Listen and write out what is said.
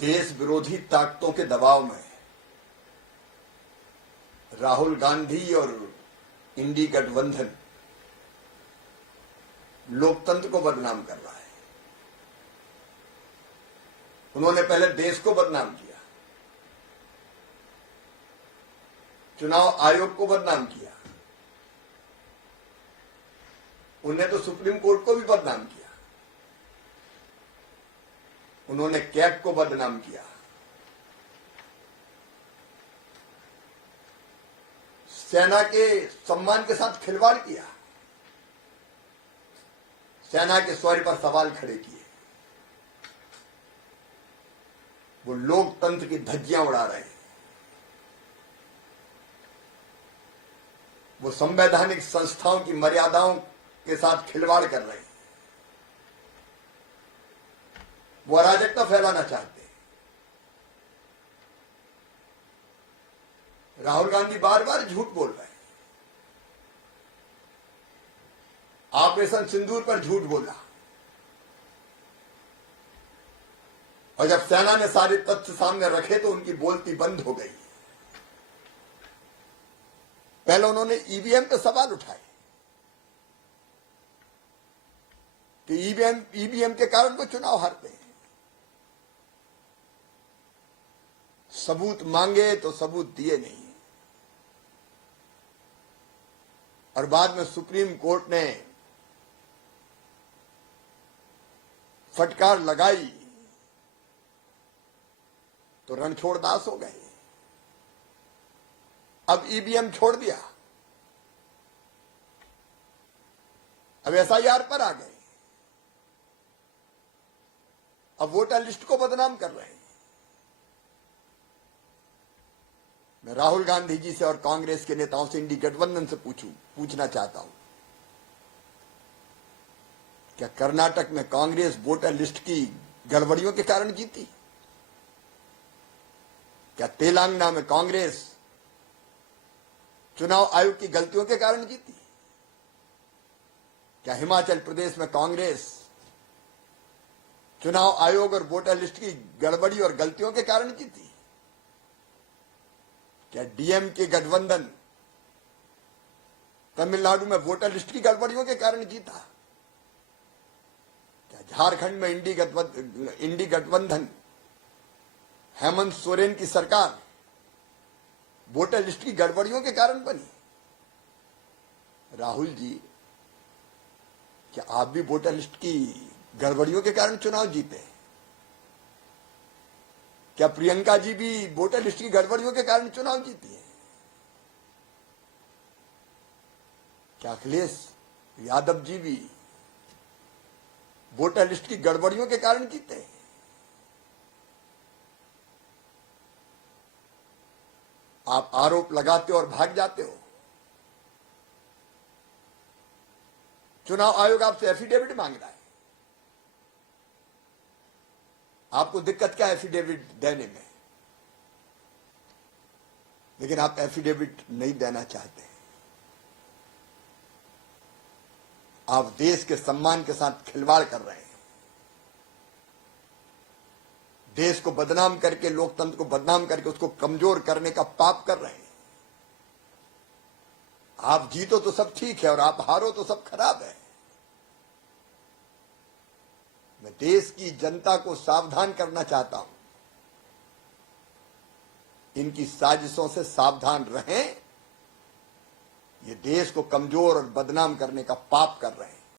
देश विरोधी ताकतों के दबाव में राहुल गांधी और इंडी गठबंधन लोकतंत्र को बदनाम कर रहा है। उन्होंने पहले देश को बदनाम किया, चुनाव आयोग को बदनाम किया, उन्हें तो सुप्रीम कोर्ट को भी बदनाम किया, उन्होंने कैग को बदनाम किया, सेना के सम्मान के साथ खिलवाड़ किया, सेना के शौर्य पर सवाल खड़े किए। वो लोकतंत्र की धज्जियां उड़ा रहे हैं, वो संवैधानिक संस्थाओं की मर्यादाओं के साथ खिलवाड़ कर रहे हैं, वो अराजकता फैलाना चाहते हैं। राहुल गांधी बार बार झूठ बोल रहे हैं। ऑपरेशन सिंदूर पर झूठ बोला, और जब सेना ने सारे तथ्य सामने रखे तो उनकी बोलती बंद हो गई। पहले उन्होंने ईवीएम पे सवाल उठाए कि ईवीएम के कारण वो चुनाव हारते हैं। सबूत मांगे तो सबूत दिए नहीं, और बाद में सुप्रीम कोर्ट ने फटकार लगाई तो रणछोड़ दास हो गए। अब ईवीएम छोड़ दिया, अब एसआईआर पर आ गए, अब वोटर लिस्ट को बदनाम कर रहे हैं। मैं राहुल गांधी जी से और कांग्रेस के नेताओं से, इंडी गठबंधन से पूछना चाहता हूं, क्या कर्नाटक में कांग्रेस वोटर लिस्ट की गड़बड़ियों के कारण जीती? क्या तेलंगाना में कांग्रेस चुनाव आयोग की गलतियों के कारण जीती? क्या हिमाचल प्रदेश में कांग्रेस चुनाव आयोग और वोटर लिस्ट की गड़बड़ी और गलतियों के कारण जीती? क्या डीएमके गठबंधन तमिलनाडु में वोटर लिस्ट की गड़बड़ियों के कारण जीता? क्या झारखंड में इंडी गठबंधन हेमंत सोरेन की सरकार वोटर लिस्ट की गड़बड़ियों के कारण बनी? राहुल जी, क्या आप भी वोटर लिस्ट की गड़बड़ियों के कारण चुनाव जीते? क्या प्रियंका जी भी वोटर लिस्ट की गड़बड़ियों के कारण चुनाव जीती है? क्या अखिलेश यादव जी भी वोटर लिस्ट की गड़बड़ियों के कारण जीते? आप आरोप लगाते हो और भाग जाते हो। चुनाव आयोग आपसे एफिडेविट मांग रहा है, आपको दिक्कत क्या है एफिडेविट देने में? लेकिन आप एफिडेविट नहीं देना चाहते। आप देश के सम्मान के साथ खिलवाड़ कर रहे हैं, देश को बदनाम करके, लोकतंत्र को बदनाम करके उसको कमजोर करने का पाप कर रहे हैं। आप जीतो तो सब ठीक है और आप हारो तो सब खराब है। मैं देश की जनता को सावधान करना चाहता हूं, इनकी साजिशों से सावधान रहें। ये देश को कमजोर और बदनाम करने का पाप कर रहे हैं।